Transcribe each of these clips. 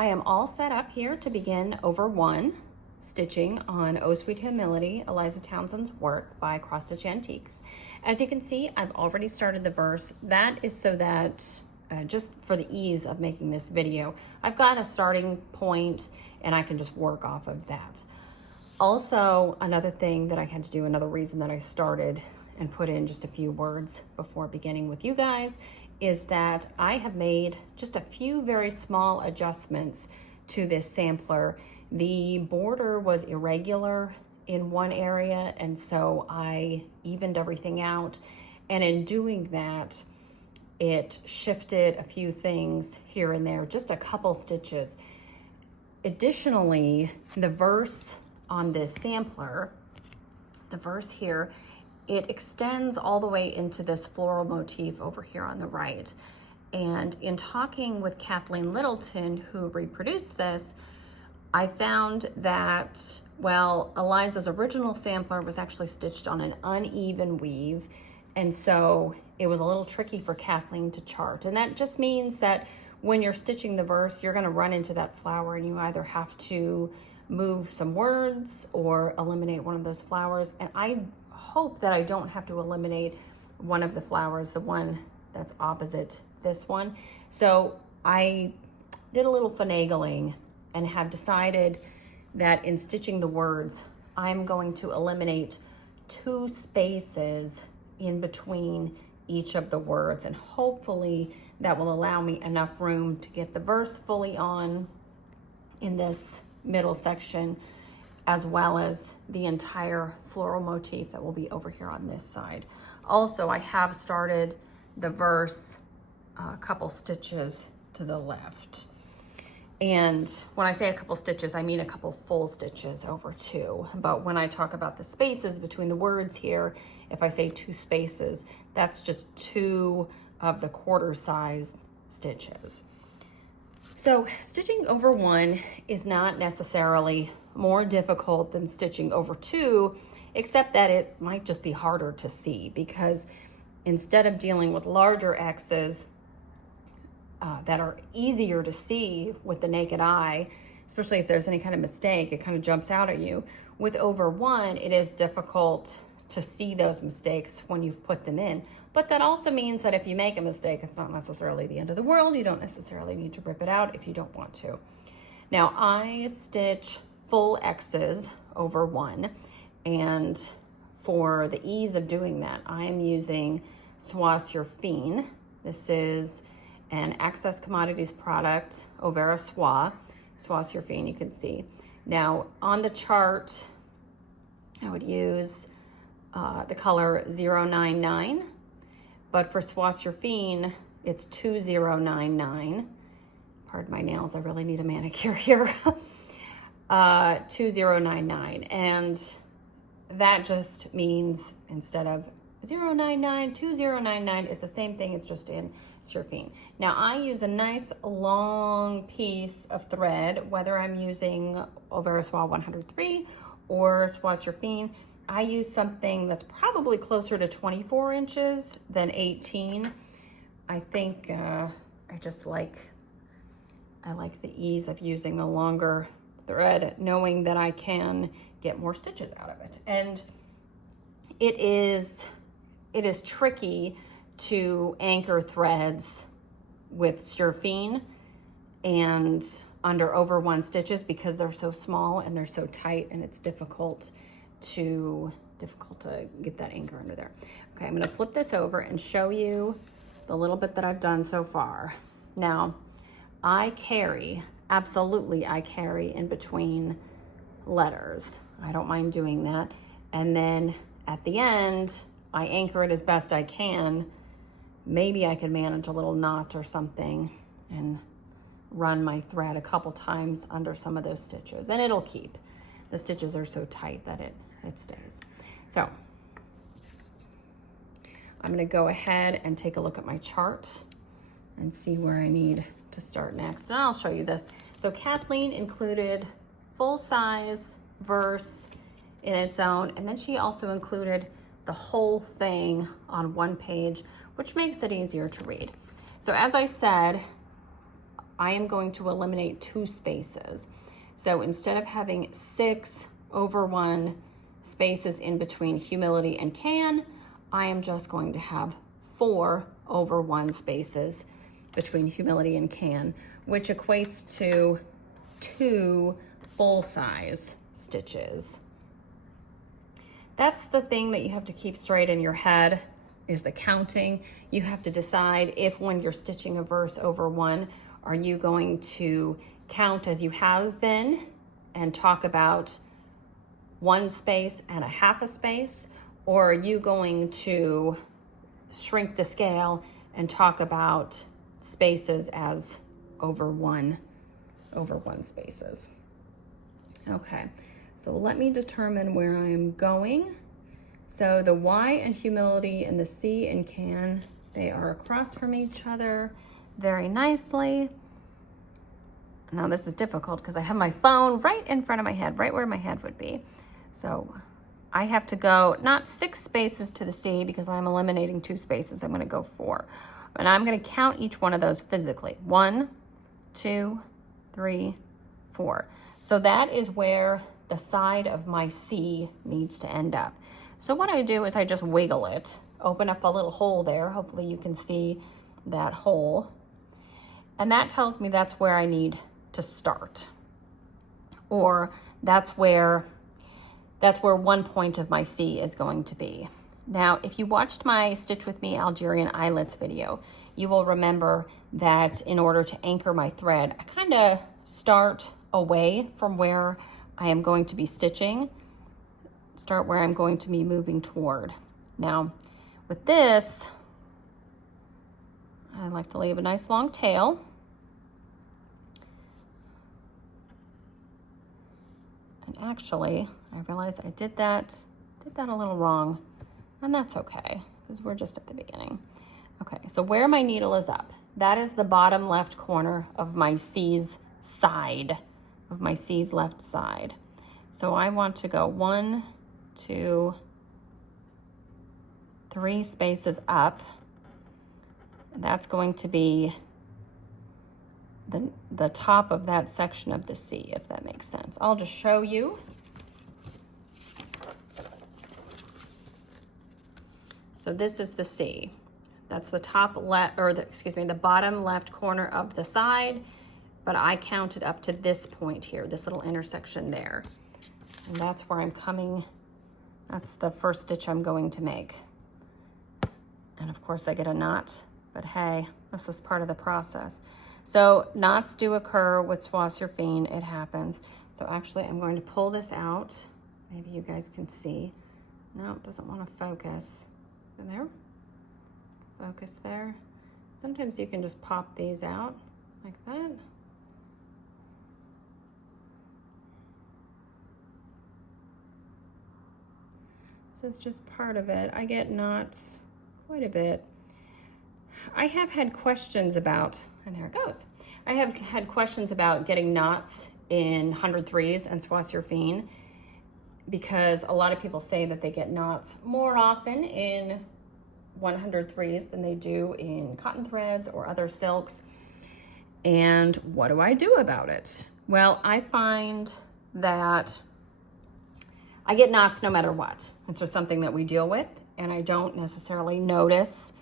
I am all set up here to begin over one stitching on Oh Sweet Humility, Eliza Townsend's work by Cross Stitch Antiques. As you can see, I've already started the verse. That is so that just for the ease of making this video, I've got a starting point and I can just work off of that. Also, another thing that I had to do, another reason that I started and put in just a few words before beginning with you guys, is that I have made just a few very small adjustments to this sampler. The border was irregular in one area, and so I evened everything out. And in doing that, it shifted a few things here and there, just a couple stitches. Additionally, the verse on this sampler, the verse here, it extends all the way into this floral motif over here on the right. And in talking with Kathleen Littleton, who reproduced this, I found that, well, Eliza's original sampler was actually stitched on an uneven weave. And so it was a little tricky for Kathleen to chart. And that just means that when you're stitching the verse, you're gonna run into that flower and you either have to move some words or eliminate one of those flowers. And I hope that I don't have to eliminate one of the flowers, the one that's opposite this one. So I did a little finagling and have decided that in stitching the words, I'm going to eliminate 2 spaces in between each of the words, and hopefully that will allow me enough room to get the verse fully on in this middle section, as well as the entire floral motif that will be over here on this side. Also, I have started the verse a couple stitches to the left. And when I say a couple stitches, I mean a couple full stitches over 2. But when I talk about the spaces between the words here, if I say 2 spaces, that's just 2 of the quarter size stitches. So stitching over 1 is not necessarily more difficult than stitching over 2, except that it might just be harder to see, because instead of dealing with larger X's that are easier to see with the naked eye, especially if there's any kind of mistake, it kind of jumps out at you. With over 1, it is difficult to see those mistakes when you've put them in. But that also means that if you make a mistake, it's not necessarily the end of the world. You don't necessarily need to rip it out if you don't want to. Now, I stitch full X's over 1, and for the ease of doing that, I am using Soie Surfine. This is an Access Commodities product, Overa Soie Surfine, you can see. Now, on the chart, I would use the color 099, but for Soie Surfine, it's 2099. Pardon my nails, I really need a manicure here. 2099, and that just means instead of 099, 2099 is the same thing, it's just in Surfine. Now I use a nice long piece of thread, whether I'm using Overa Soie 103 or Soie Surfine. I use something that's probably closer to 24 inches than 18. I think I like the ease of using the longer thread, knowing that I can get more stitches out of it. And it is tricky to anchor threads with Surfine and under over 1 stitches because they're so small and they're so tight, and it's difficult to get that anchor under there. Okay, I'm gonna flip this over and show you the little bit that I've done so far. Now, absolutely I carry in between letters. I don't mind doing that. And then at the end, I anchor it as best I can. Maybe I can manage a little knot or something and run my thread a couple times under some of those stitches, and it'll keep. The stitches are so tight that it stays. So I'm gonna go ahead and take a look at my chart and see where I need to start next. And I'll show you this. So Kathleen included full size verse in its own, and then she also included the whole thing on one page, which makes it easier to read. So as I said, I am going to eliminate 2 spaces. So instead of having 6/1 spaces in between humility and can, I am just going to have 4/1 spaces between humility and can, which equates to 2 full-size stitches. That's the thing that you have to keep straight in your head, is the counting. You have to decide if, when you're stitching a verse over 1, are you going to count as you have been and talk about 1 space and a half a space, or are you going to shrink the scale and talk about spaces as over one spaces? Okay, so let me determine where I am going. So the Y and humility and the C and can, they are across from each other very nicely. Now this is difficult because I have my phone right in front of my head, right where my head would be. So I have to go not 6 spaces to the C because I'm eliminating 2 spaces. I'm going to go 4. And I'm going to count each one of those physically. 1, 2, 3, 4. So that is where the side of my C needs to end up. So what I do is I just wiggle it, open up a little hole there. Hopefully you can see that hole. And that tells me that's where I need to start. Or that's where one point of my C is going to be. Now, if you watched my Stitch With Me Algerian eyelets video, you will remember that in order to anchor my thread, I kind of start away from where I am going to be stitching, start where I'm going to be moving toward. Now, with this, I like to leave a nice long tail. And actually, I realize I did that a little wrong, and that's okay, because we're just at the beginning. Okay, so where my needle is up, that is the bottom left corner of my C's side, of my C's left side. So I want to go 1, 2, 3 spaces up. That's going to be the top of that section of the C, if that makes sense. I'll just show you. So this is the C. That's the top left, or the bottom left corner of the side, but I counted up to this point here, this little intersection there. And that's where I'm coming, that's the first stitch I'm going to make. And of course I get a knot, but hey, this is part of the process. So knots do occur with Soie Surfine, it happens. So actually I'm going to pull this out. Maybe you guys can see. No, it doesn't want to focus. There, focus there. Sometimes you can just pop these out like that. This is just part of it. I get knots quite a bit. I have had questions about, and there it goes. I have had questions about getting knots in 103s and Soie Surfine, because a lot of people say that they get knots more often in 103s than they do in cotton threads or other silks. And what do I do about it? Well, I find that I get knots no matter what. It's just something that we deal with, and I don't necessarily notice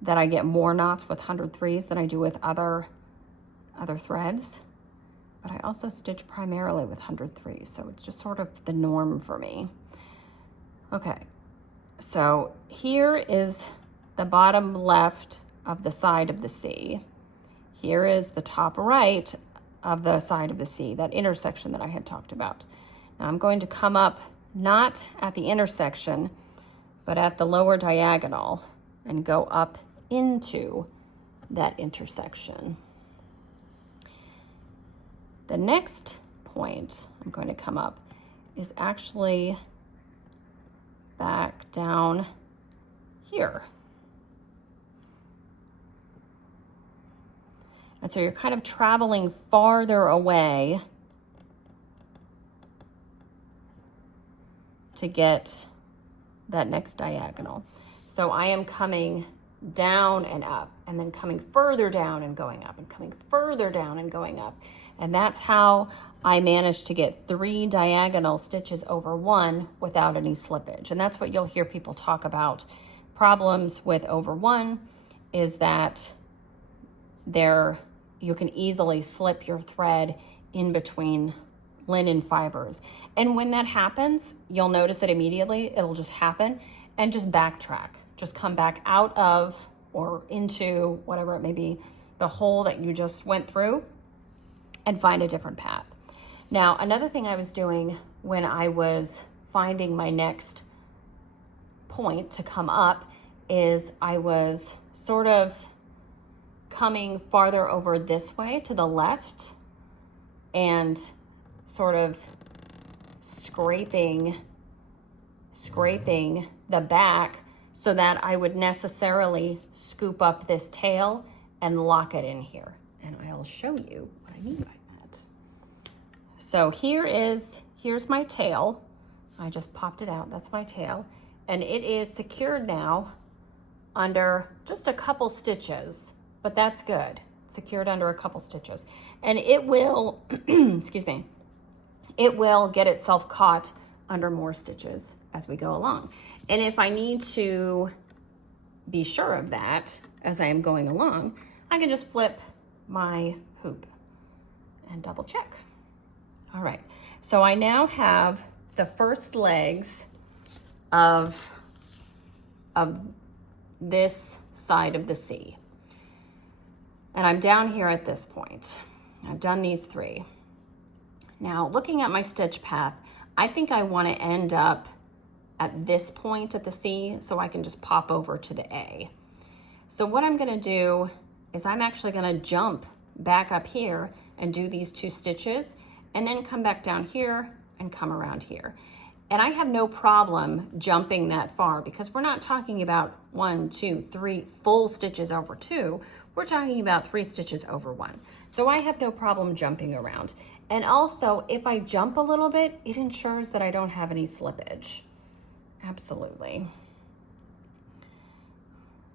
that I get more knots with 103s than I do with other threads. But I also stitch primarily with 103s, so it's just sort of the norm for me. Okay, so here is the bottom left of the side of the C. Here is the top right of the side of the C, that intersection that I had talked about. Now I'm going to come up not at the intersection, but at the lower diagonal and go up into that intersection. The next point I'm going to come up is actually back down here. And so you're kind of traveling farther away to get that next diagonal. So I am coming down and up, and then coming further down and going up, and coming further down and going up. And that's how I managed to get 3 diagonal stitches over 1 without any slippage. And that's what you'll hear people talk about. Problems with over 1 is that you can easily slip your thread in between linen fibers. And when that happens, you'll notice it immediately. It'll just happen, and just backtrack. Just come back out of or into whatever it may be, the hole that you just went through, and find a different path. Now, another thing I was doing when I was finding my next point to come up is I was sort of coming farther over this way to the left and sort of scraping the back so that I would necessarily scoop up this tail and lock it in here. And I'll show you what I mean by that. So here's my tail. I just popped it out. That's my tail. And it is secured now under just a couple stitches, but that's good. Secured under a couple stitches. And it will, excuse me, it will get itself caught under more stitches as we go along. And if I need to be sure of that as I am going along, I can just flip my hoop and double check. All right, so I now have the first legs of this side of the C. And I'm down here at this point. I've done these 3. Now, looking at my stitch path, I think I want to end up at this point at the C so I can just pop over to the A. So what I'm going to do is I'm actually going to jump back up here and do these 2 stitches, and then come back down here and come around here. And I have no problem jumping that far because we're not talking about 1, 2, 3 full stitches over 2. We're talking about 3 stitches over 1. So I have no problem jumping around. And also, if I jump a little bit, it ensures that I don't have any slippage. Absolutely.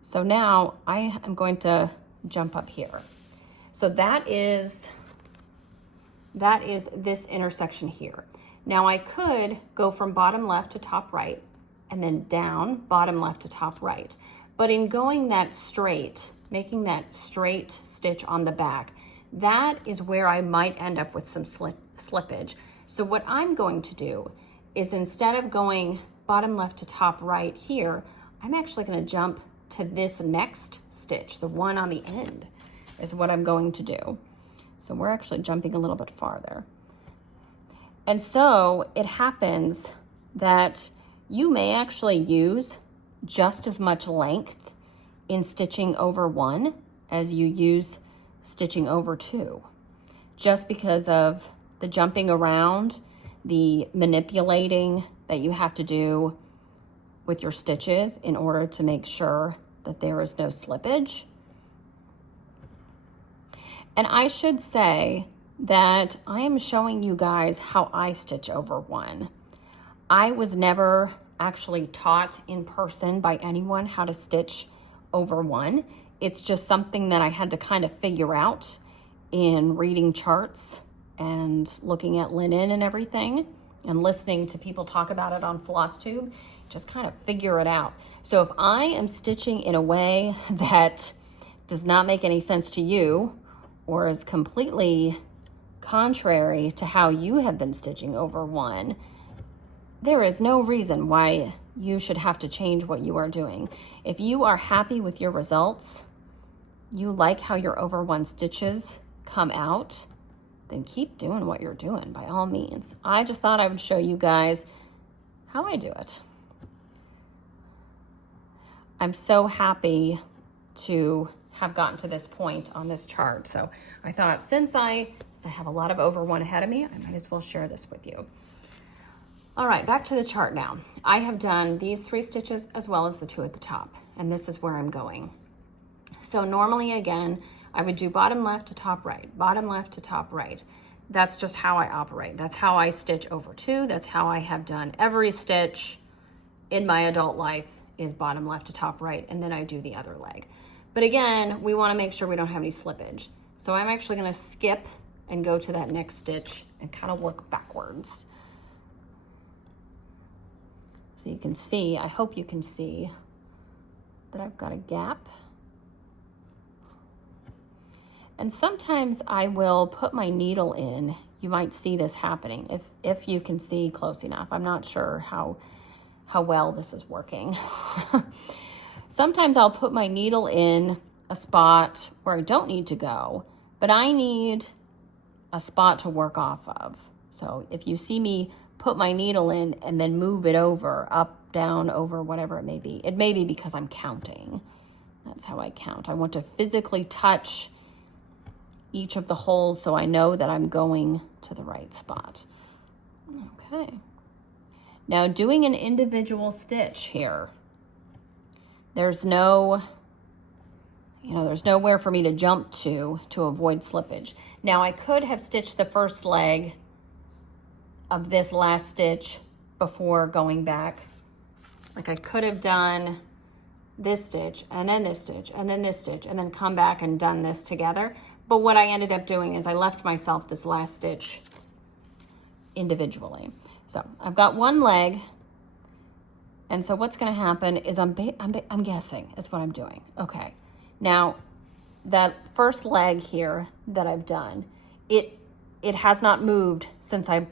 So now I am going to jump up here. So that is this intersection here. Now I could go from bottom left to top right and then down, bottom left to top right. But in going that straight, making that straight stitch on the back, that is where I might end up with some slippage. So what I'm going to do is, instead of going bottom left to top right here, I'm actually going to jump to this next stitch, the one on the end is what I'm going to do. So we're actually jumping a little bit farther. And so it happens that you may actually use just as much length in stitching over 1 as you use stitching over 2, just because of the jumping around, the manipulating that you have to do with your stitches in order to make sure that there is no slippage. And I should say that I am showing you guys how I stitch over 1. I was never actually taught in person by anyone how to stitch over 1. It's just something that I had to kind of figure out in reading charts and looking at linen and everything and listening to people talk about it on Flosstube. Just kind of figure it out. So if I am stitching in a way that does not make any sense to you or is completely contrary to how you have been stitching over 1, there is no reason why you should have to change what you are doing. If you are happy with your results, you like how your over 1 stitches come out, then keep doing what you're doing by all means. I just thought I would show you guys how I do it. I'm so happy to have gotten to this point on this chart. So I thought, since I have a lot of over 1 ahead of me, I might as well share this with you. All right, back to the chart now. I have done these 3 stitches as well as the 2 at the top, and this is where I'm going. So normally, again, I would do bottom left to top right, bottom left to top right. That's just how I operate. That's how I stitch over 2. That's how I have done every stitch in my adult life is bottom left to top right, and then I do the other leg. But again, we want to make sure we don't have any slippage. So I'm actually going to skip and go to that next stitch and kind of work backwards. So you can see, I hope you can see that I've got a gap. And sometimes I will put my needle in. You might see this happening if you can see close enough. I'm not sure how well this is working. Sometimes I'll put my needle in a spot where I don't need to go, but I need a spot to work off of. So if you see me put my needle in and then move it over, up, down, over, whatever it may be because I'm counting. That's how I count. I want to physically touch each of the holes so I know that I'm going to the right spot. Okay. Now doing an individual stitch here, there's no, there's nowhere for me to jump to avoid slippage. Now I could have stitched the first leg of this last stitch before going back. Like I could have done this stitch and then this stitch and then this stitch and then come back and done this together. But what I ended up doing is I left myself this last stitch individually. So I've got one leg, and so what's going to happen is I'm guessing is what I'm doing. Okay, now that first leg here that I've done, it has not moved since I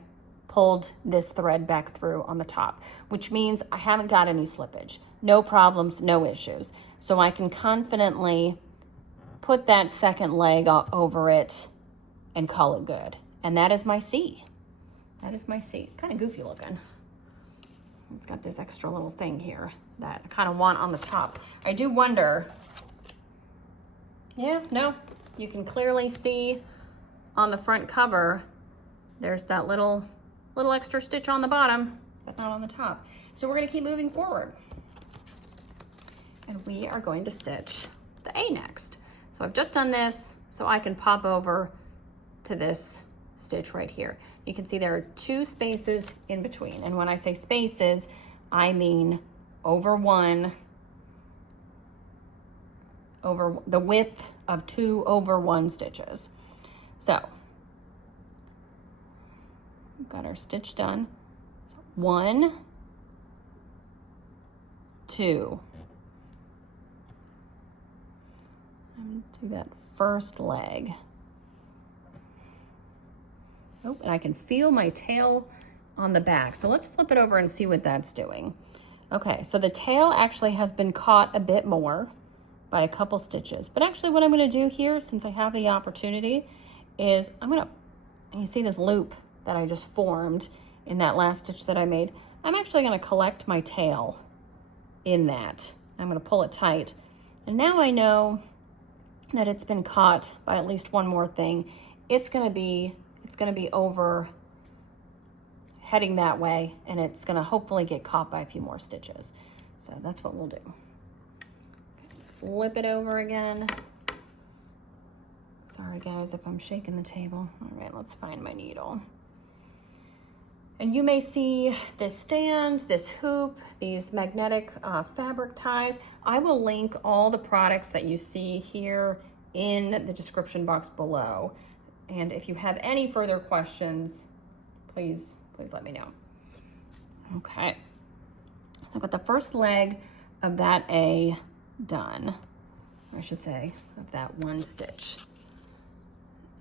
pulled this thread back through on the top, which means I haven't got any slippage, no problems, no issues. So I can confidently put that second leg over it and call it good. And that is my C. That is my C. It's kind of goofy looking. It's got this extra little thing here that I kind of want on the top. I do wonder, yeah, no, you can clearly see on the front cover, there's that little extra stitch on the bottom, but not on the top. So we're gonna keep moving forward. And we are going to stitch the A next. So I've just done this so I can pop over to this stitch right here. You can see there are 2 spaces in between. And when I say spaces, I mean over the width of 2 over 1 stitches. So we've got our stitch done. So 1, 2. I'm going to do that first leg. Oh, and I can feel my tail on the back. So let's flip it over and see what that's doing. Okay, so the tail actually has been caught a bit more by a couple stitches. But actually what I'm going to do here, since I have the opportunity, is you see this loop that I just formed in that last stitch that I made. I'm actually going to collect my tail in that. I'm going to pull it tight. And now I know that it's been caught by at least one more thing. It's going to be over heading that way, and it's going to hopefully get caught by a few more stitches. So that's what we'll do. Flip it over again. Sorry guys if I'm shaking the table. All right, let's find my needle. And you may see this stand, this hoop, these magnetic fabric ties. I will link all the products that you see here in the description box below. And if you have any further questions, please let me know. Okay, so I've got the first leg of that A done, or I should say of that one stitch.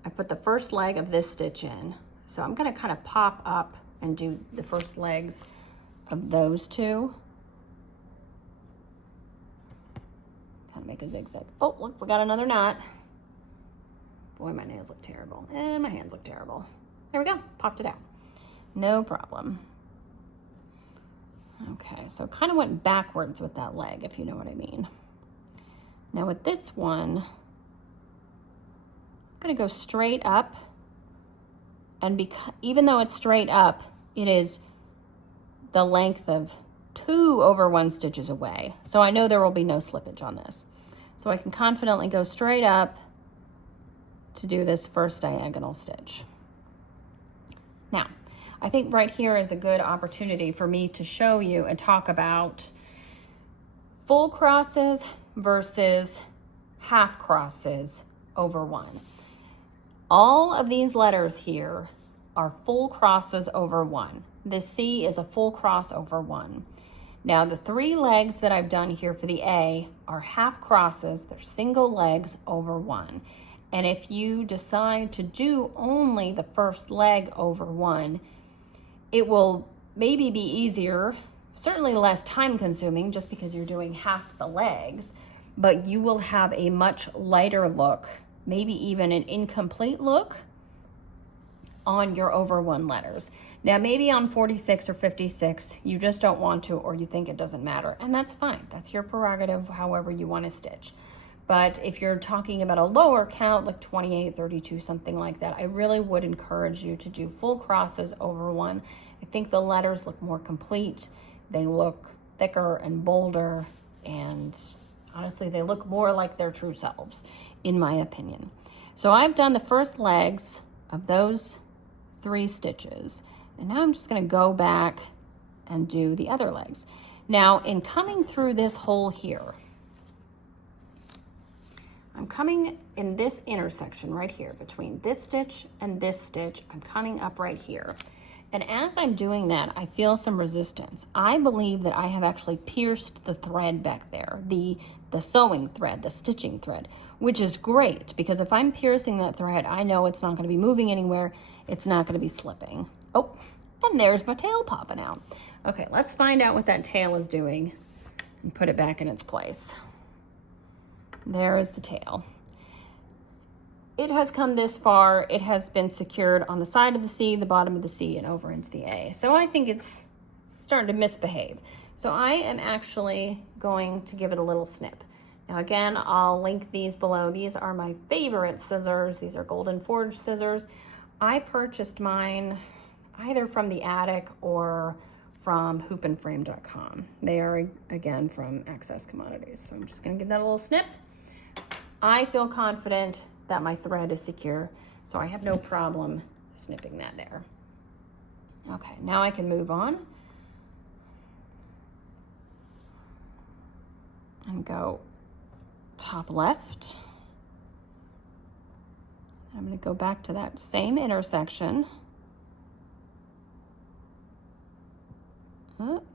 I put the first leg of this stitch in. So I'm gonna kind of pop up and do the first legs of those 2. Kind of make a zigzag. Oh, look, we got another knot. Boy, my nails look terrible. And my hands look terrible. There we go, popped it out. No problem. Okay, so kind of went backwards with that leg, if you know what I mean. Now with this one, I'm gonna go straight up, and even though it's straight up, it is the length of 2 over 1 stitches away. So I know there will be no slippage on this. So I can confidently go straight up to do this first diagonal stitch. Now, I think right here is a good opportunity for me to show you and talk about, full crosses versus half crosses over 1. All of these letters here are full crosses over 1. The C is a full cross over 1. Now the 3 legs that I've done here for the A are half crosses. They're single legs over 1. And if you decide to do only the first leg over 1, it will maybe be easier, certainly less time consuming just because you're doing half the legs, but you will have a much lighter look, maybe even an incomplete look on your over 1 letters. Now maybe on 46 or 56 you just don't want to, or you think it doesn't matter, and that's fine. That's your prerogative, however you want to stitch. But if you're talking about a lower count, like 28, 32, something like that, I really would encourage you to do full crosses over 1. I think the letters look more complete. They look thicker and bolder, and honestly, they look more like their true selves, in my opinion. So I've done the first legs of those 3 stitches, and now I'm just going to go back and do the other legs. Now, in coming through this hole here, I'm coming in this intersection right here between this stitch and this stitch. I'm coming up right here. And as I'm doing that, I feel some resistance. I believe that I have actually pierced the thread back there, the sewing thread, the stitching thread, which is great because if I'm piercing that thread, I know it's not going to be moving anywhere. It's not going to be slipping. Oh, and there's my tail popping out. Okay, let's find out what that tail is doing and put it back in its place. There is the tail. It has come this far. It has been secured on the side of the C, the bottom of the C, and over into the A. So I think it's starting to misbehave. So I am actually going to give it a little snip. Now again, I'll link these below. These are my favorite scissors. These are Golden Forge scissors. I purchased mine either from the attic or from hoopandframe.com. They are, again, from Access Commodities. So I'm just going to give that a little snip. I feel confident that my thread is secure, so I have no problem snipping that there. Okay, now I can move on and go top left. I'm going to go back to that same intersection.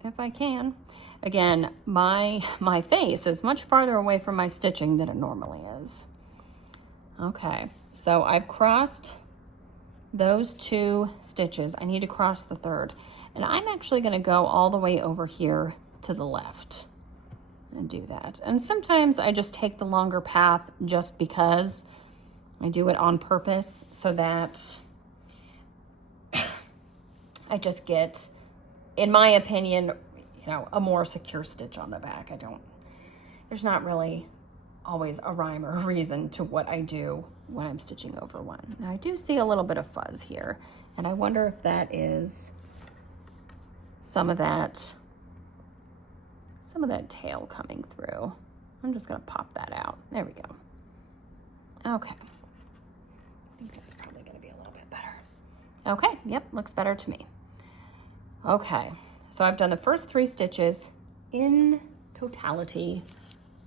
If I can. Again, my face is much farther away from my stitching than it normally is. Okay, so I've crossed those 2 stitches. I need to cross the 3rd. And I'm actually going to go all the way over here to the left and do that. And sometimes I just take the longer path just because I do it on purpose so that I just get, in my opinion, a more secure stitch on the back. There's not really always a rhyme or a reason to what I do when I'm stitching over 1. Now I do see a little bit of fuzz here, and I wonder if that is some of that tail coming through. I'm just gonna pop that out. There we go. Okay. I think that's probably gonna be a little bit better. Okay, yep, looks better to me. Okay. So I've done the first 3 stitches in totality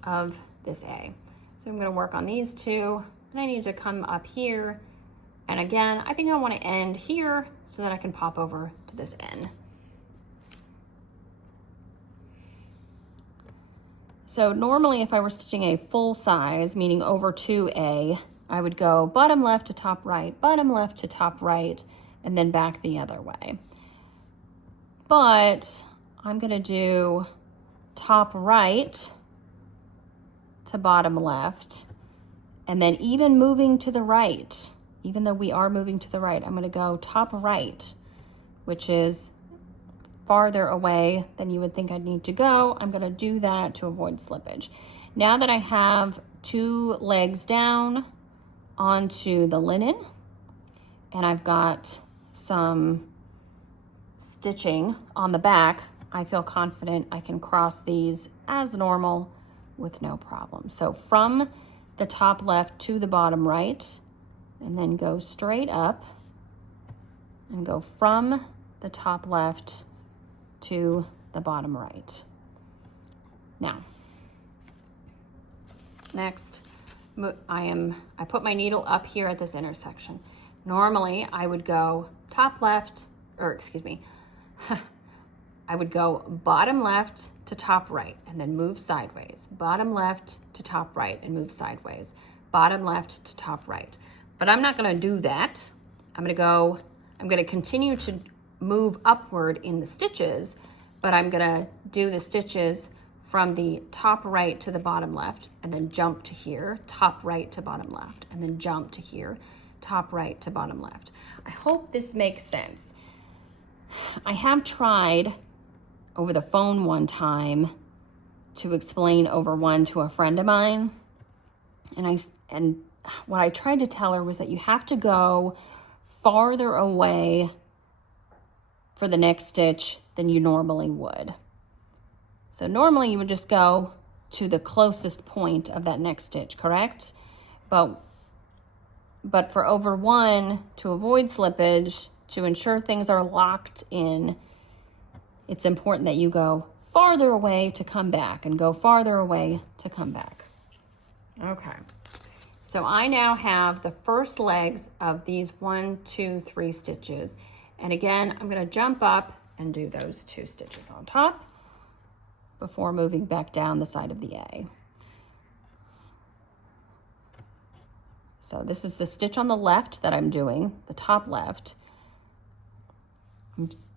of this A. So I'm going to work on these 2, and I need to come up here. And again, I think I want to end here so that I can pop over to this N. So normally if I were stitching a full size, meaning over 2A, I would go bottom left to top right, bottom left to top right, and then back the other way. But I'm going to do top right to bottom left, and then even moving to the right, even though we are moving to the right, I'm going to go top right, which is farther away than you would think I'd need to go. I'm going to do that to avoid slippage. Now that I have 2 legs down onto the linen, and I've got some stitching on the back, I feel confident I can cross these as normal with no problem. So from the top left to the bottom right, and then go straight up and go from the top left to the bottom right. Now, Next, I put my needle up here at this intersection. Normally, I would go top left, or excuse me, I would go bottom left to top right and then move sideways. Bottom left to top right and move sideways. Bottom left to top right. But I'm not gonna do that. I'm gonna continue to move upward in the stitches, but I'm gonna do the stitches from the top right to the bottom left and then jump to here, top right to bottom left, and then jump to here, top right to bottom left. I hope this makes sense. I have tried over the phone one time to explain over one to a friend of mine, and what I tried to tell her was that you have to go farther away for the next stitch than you normally would. So normally you would just go to the closest point of that next stitch, correct? But for over one, to avoid slippage, to ensure things are locked in, it's important that you go farther away to come back and go farther away to come back. Okay, so I now have the first legs of these 1, 2, 3 stitches. And again, I'm gonna jump up and do those 2 stitches on top before moving back down the side of the A. So this is the stitch on the left that I'm doing, the top left.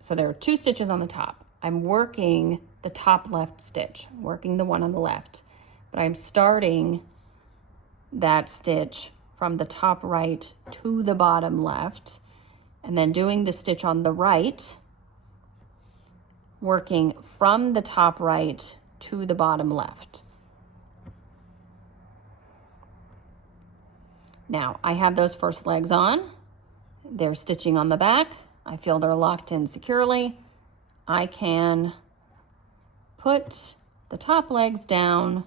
So there are 2 stitches on the top. I'm working the top left stitch, working the one on the left, but I'm starting that stitch from the top right to the bottom left, and then doing the stitch on the right, working from the top right to the bottom left. Now, I have those first legs on. They're stitching on the back. I feel they're locked in securely. I can put the top legs down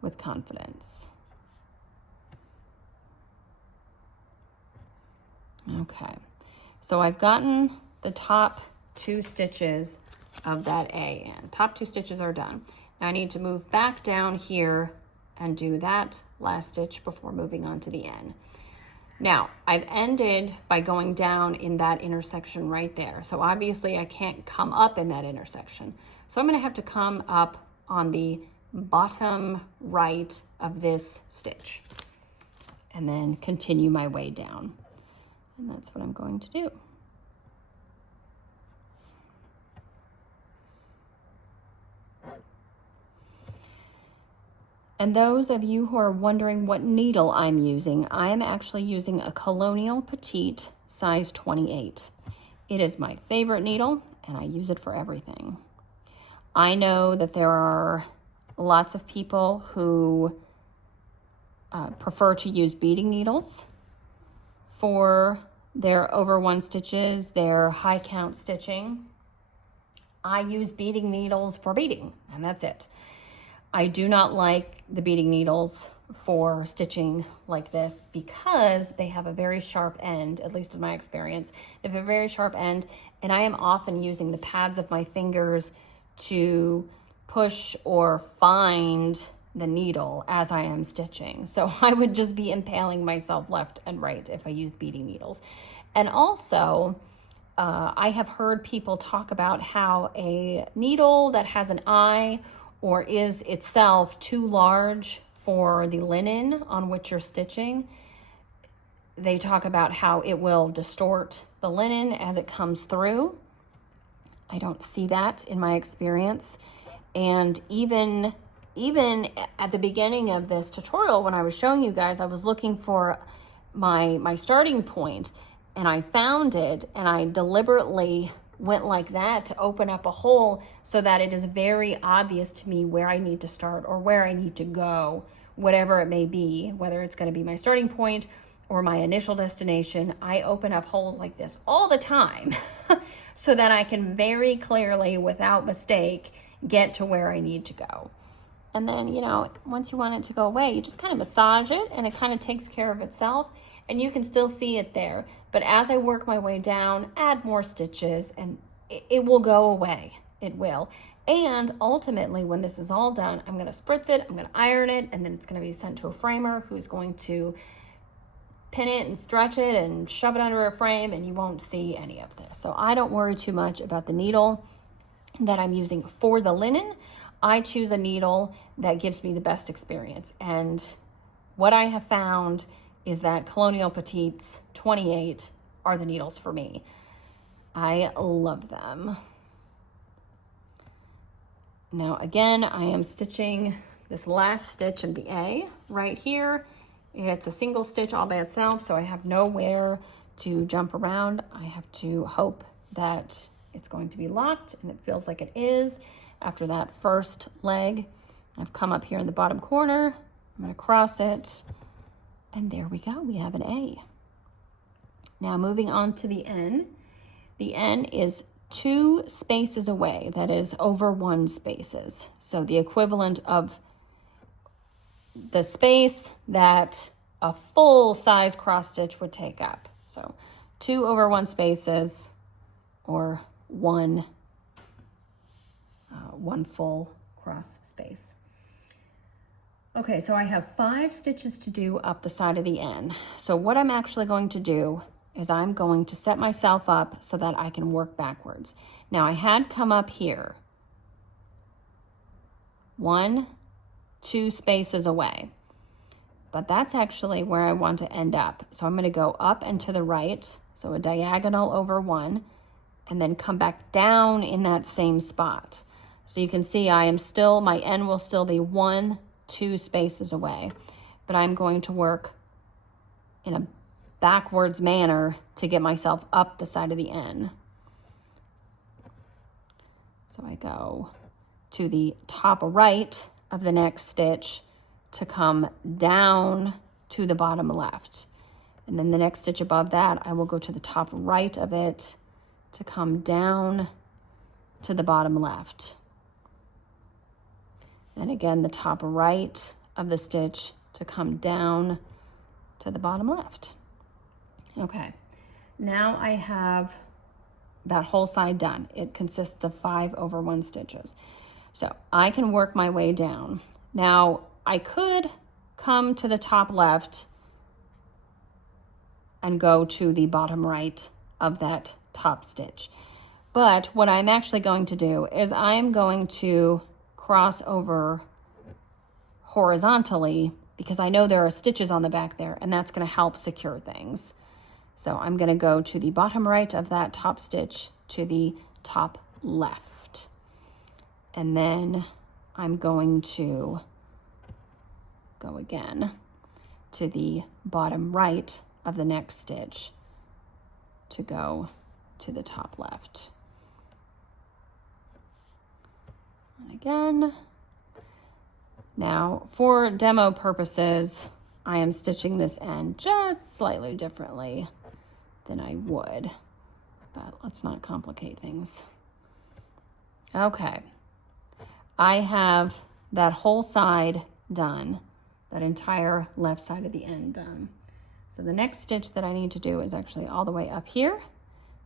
with confidence. Okay, so I've gotten the top 2 stitches of that A in. Top 2 stitches are done. Now I need to move back down here and do that last stitch before moving on to the N. Now, I've ended by going down in that intersection right there. So obviously I can't come up in that intersection. So I'm gonna have to come up on the bottom right of this stitch and then continue my way down. And that's what I'm going to do. And those of you who are wondering what needle I'm using, I am actually using a Colonial Petite size 28. It is my favorite needle and I use it for everything. I know that there are lots of people who prefer to use beading needles for their over 1 stitches, their high count stitching. I use beading needles for beading, and that's it. I do not like the beading needles for stitching like this because they have a very sharp end, at least in my experience. They have a very sharp end, and I am often using the pads of my fingers to push or find the needle as I am stitching. So I would just be impaling myself left and right if I used beading needles. And also, I have heard people talk about how a needle that has an eye or is itself too large for the linen on which you're stitching, they talk about how it will distort the linen as it comes through. I don't see that in my experience. And even at the beginning of this tutorial, when I was showing you guys, I was looking for my starting point, and I found it, and I deliberately went like that to open up a hole so that it is very obvious to me where I need to start or where I need to go, whatever it may be, whether it's going to be my starting point or my initial destination. I open up holes like this all the time so that I can very clearly, without mistake, get to where I need to go. And then, you know, once you want it to go away, you just kind of massage it and it kind of takes care of itself, and you can still see it there. But as I work my way down, add more stitches and it will go away. It will. And ultimately, when this is all done, I'm going to spritz it, I'm going to iron it, and then it's going to be sent to a framer who's going to pin it and stretch it and shove it under a frame, and you won't see any of this. So I don't worry too much about the needle that I'm using for the linen. I choose a needle that gives me the best experience. And what I have found is that Colonial Petites 28 are the needles for me. I love them. Now again, I am stitching this last stitch of the A right here. It's a single stitch all by itself, so I have nowhere to jump around. I have to hope that it's going to be locked, and it feels like it is after that first leg. I've come up here in the bottom corner. I'm going to cross it, and there we go. We have an A. Now moving on to the N. The N is 2 spaces away. That is over 1 spaces. So the equivalent of the space that a full size cross stitch would take up. So 2 over 1 spaces, or one full cross space. Okay, so I have 5 stitches to do up the side of the N. So what I'm actually going to do is I'm going to set myself up so that I can work backwards. Now I had come up here 1, 2 spaces away, but that's actually where I want to end up. So I'm going to go up and to the right, so a diagonal over 1, and then come back down in that same spot. So you can see I am still, my N will still be 1, 2 spaces away, but I'm going to work in a backwards manner to get myself up the side of the N. So I go to the top right of the next stitch to come down to the bottom left. And then the next stitch above that, I will go to the top right of it to come down to the bottom left. And again, the top right of the stitch to come down to the bottom left. Okay, now I have that whole side done. It consists of 5 over 1 stitches. So I can work my way down. Now I could come to the top left and go to the bottom right of that top stitch. But what I'm actually going to do is I'm going to cross over horizontally because I know there are stitches on the back there, and that's going to help secure things. So I'm going to go to the bottom right of that top stitch to the top left. And then I'm going to go again to the bottom right of the next stitch to go to the top left. And again. Now, for demo purposes, I am stitching this end just slightly differently than I would, but let's not complicate things. Okay, I have that whole side done, that entire left side of the end done. So the next stitch that I need to do is actually all the way up here.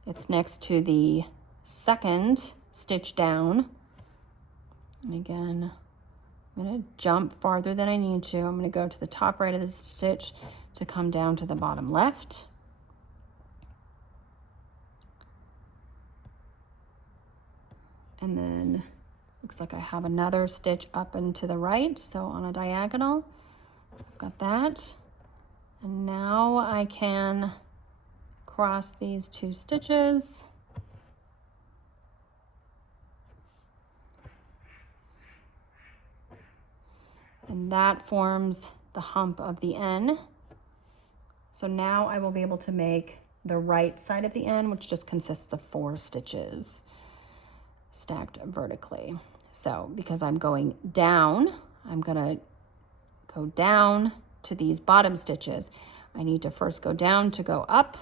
It's next to the second stitch down. And again, I'm going to jump farther than I need to. I'm going to go to the top right of this stitch to come down to the bottom left. And then looks like I have another stitch up and to the right, so on a diagonal. So I've got that. And now I can cross these 2 stitches. And that forms the hump of the N. So now I will be able to make the right side of the N, which just consists of 4 stitches stacked vertically. So because I'm going down, I'm gonna go down to these bottom stitches. I need to first go down to go up.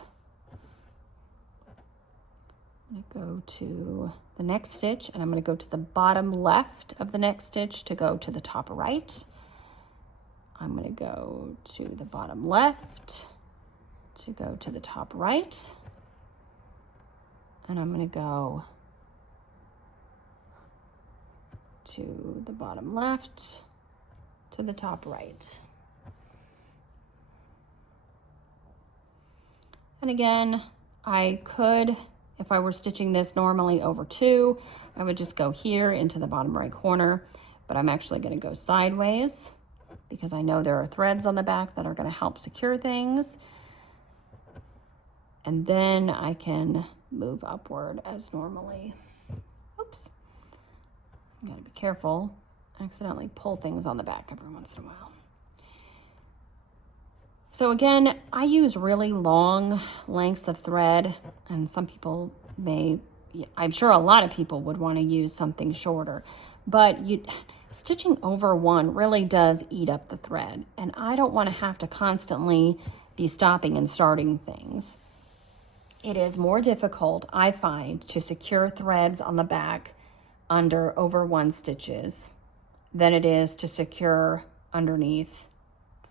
I'm gonna go to the next stitch, and I'm gonna go to the bottom left of the next stitch to go to the top right. I'm going to go to the bottom left to go to the top right. And I'm going to go to the bottom left to the top right. And again, I could, if I were stitching this normally over 2, I would just go here into the bottom right corner, but I'm actually going to go sideways because I know there are threads on the back that are going to help secure things. And then I can move upward as normally. Oops. You gotta be careful. Accidentally pull things on the back every once in a while. So again, I use really long lengths of thread, and some people may, I'm sure a lot of people would want to use something shorter, but stitching over 1 really does eat up the thread, and I don't want to have to constantly be stopping and starting things. It is more difficult, I find, to secure threads on the back under over 1 stitches than it is to secure underneath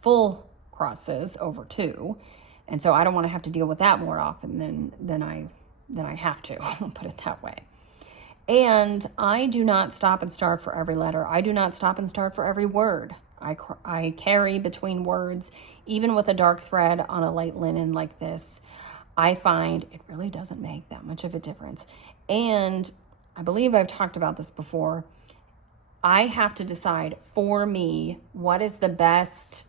full crosses over 2. And so I don't want to have to deal with that more often than I have to, put it that way. And I do not stop and start for every letter. I do not stop and start for every word. I carry between words, even with a dark thread on a light linen like this. I find it really doesn't make that much of a difference. And I believe I've talked about this before. I have to decide for me what is the best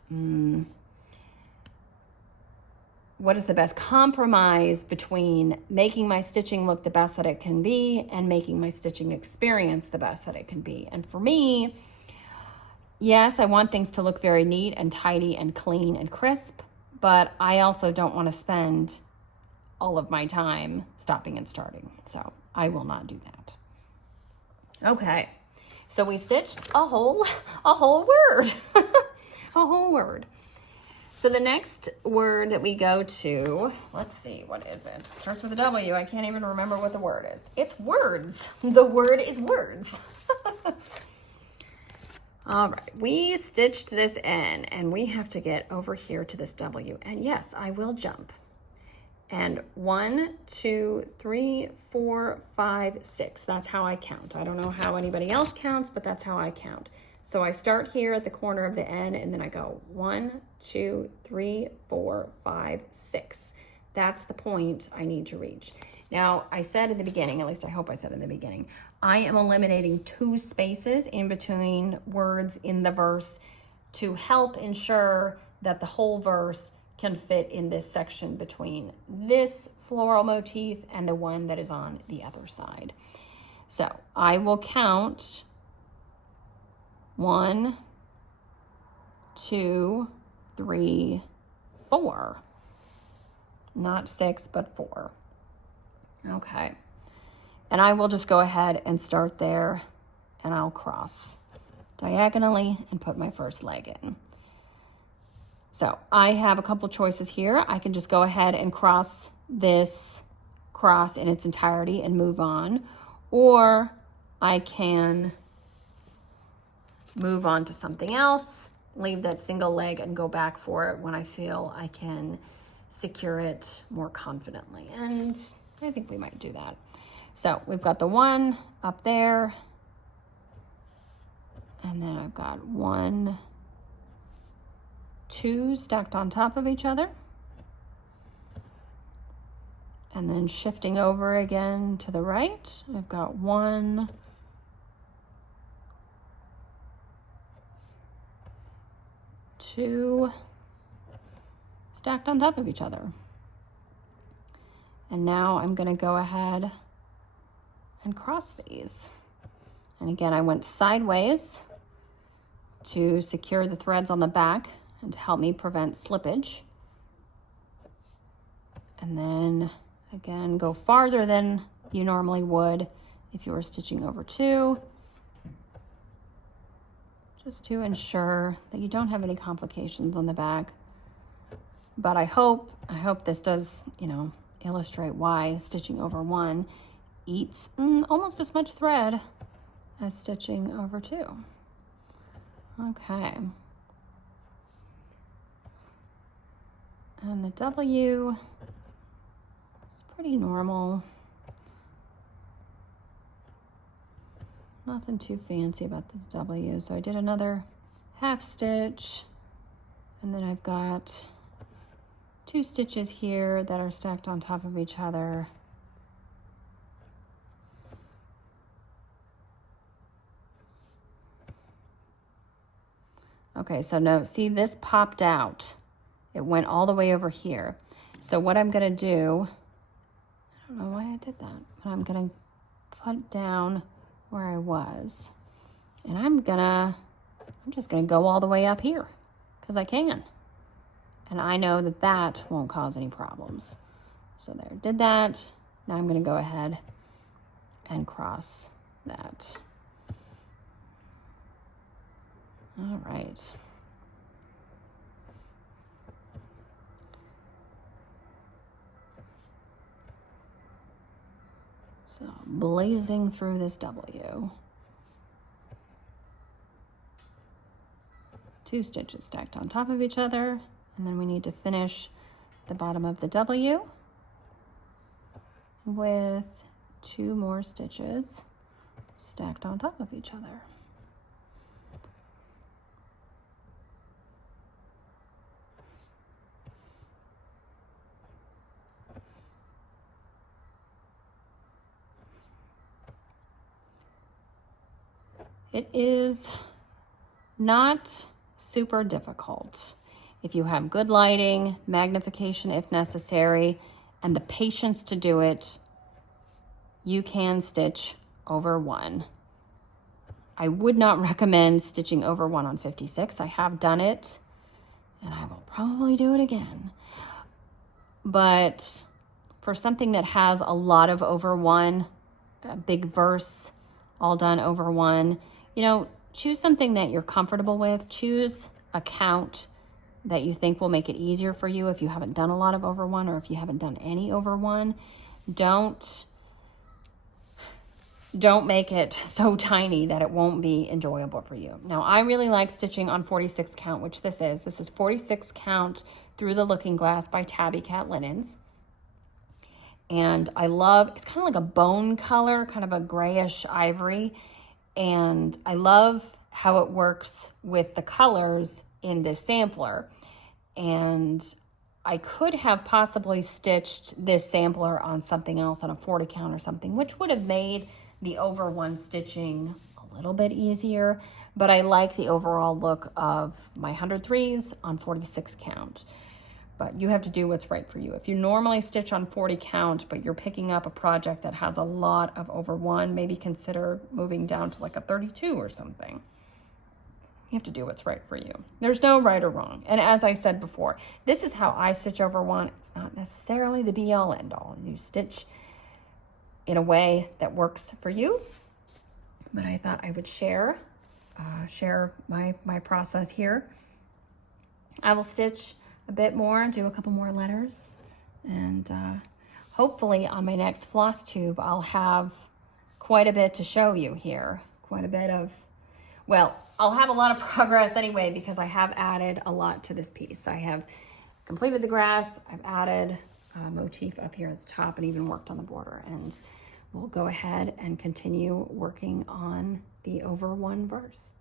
compromise between making my stitching look the best that it can be and making my stitching experience the best that it can be. And for me, yes, I want things to look very neat and tidy and clean and crisp, but I also don't want to spend all of my time stopping and starting. So I will not do that. Okay, so we stitched a whole word, a whole word. So the next word that we go to, let's see, what is it? It starts with a W. I can't even remember what the word is. It's words. The word is words. All right, we stitched this in, and we have to get over here to this W. And yes, I will jump. And 1, 2, 3, 4, 5, 6. That's how I count. I don't know how anybody else counts, but that's how I count. So I start here at the corner of the N, and then I go 1, 2, 3, 4, 5, 6. That's the point I need to reach. Now, I said in the beginning, at least I hope I said in the beginning, I am eliminating 2 spaces in between words in the verse to help ensure that the whole verse can fit in this section between this floral motif and the one that is on the other side. So I will count 1, 2, 3, 4. Not 6, but 4. Okay. And I will just go ahead and start there, and I'll cross diagonally and put my first leg in. So I have a couple choices here. I can just go ahead and cross this cross in its entirety and move on, or I can move on to something else, leave that single leg and go back for it when I feel I can secure it more confidently. And I think we might do that. So we've got the 1 up there, and then I've got 1, 2 stacked on top of each other, and then shifting over again to the right, I've got 1, 2 stacked on top of each other. And now I'm going to go ahead and cross these. And again, I went sideways to secure the threads on the back and to help me prevent slippage. And then again, go farther than you normally would if you were stitching over 2, just to ensure that you don't have any complications on the back. But I hope this does, illustrate why stitching over 1 eats almost as much thread as stitching over 2. Okay. And the W is pretty normal. Nothing too fancy about this W. So I did another half stitch, and then I've got 2 stitches here that are stacked on top of each other. Okay, so no, see, this popped out. It went all the way over here. So what I'm gonna do, I don't know why I did that, but I'm gonna put down where I was. And I'm just gonna go all the way up here because I can. And I know that that won't cause any problems. So there, did that. Now I'm gonna go ahead and cross that. All right. So blazing through this W. 2 stitches stacked on top of each other, and then we need to finish the bottom of the W with 2 more stitches stacked on top of each other. It is not super difficult. If you have good lighting, magnification if necessary, and the patience to do it, you can stitch over 1. I would not recommend stitching over 1 on 56. I have done it, and I will probably do it again. But for something that has a lot of over 1, a big verse, all done over 1, you know, choose something that you're comfortable with. Choose a count that you think will make it easier for you if you haven't done a lot of over 1 or if you haven't done any over 1. Don't make it so tiny that it won't be enjoyable for you. Now, I really like stitching on 46 count, which this is. This is 46 count Through the Looking Glass by Tabby Cat Linens. And I love, it's kind of like a bone color, kind of a grayish ivory. And I love how it works with the colors in this sampler. And I could have possibly stitched this sampler on something else, on a 40 count or something, which would have made the over 1 stitching a little bit easier. But I like the overall look of my 103s on 46 count. But you have to do what's right for you. If you normally stitch on 40 count, but you're picking up a project that has a lot of over 1, maybe consider moving down to like a 32 or something. You have to do what's right for you. There's no right or wrong. And as I said before, this is how I stitch over 1. It's not necessarily the be all end all. You stitch in a way that works for you. But I thought I would share my process here. I will stitch a bit more, do a couple more letters, and hopefully on my next floss tube I'll have quite a bit to show you here. Quite a bit of, well, I'll have a lot of progress anyway because I have added a lot to this piece. I have completed the grass, I've added a motif up here at the top and even worked on the border, and we'll go ahead and continue working on the over 1 verse.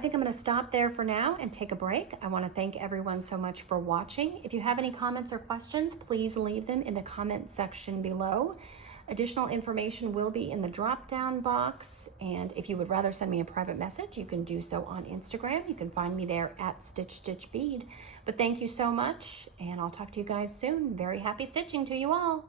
I think I'm going to stop there for now and take a break. I want to thank everyone so much for watching. If you have any comments or questions, please leave them in the comment section below. Additional information will be in the drop-down box, and if you would rather send me a private message, you can do so on Instagram. You can find me there at Stitch Stitch Bead. But thank you so much, and I'll talk to you guys soon. Very happy stitching to you all.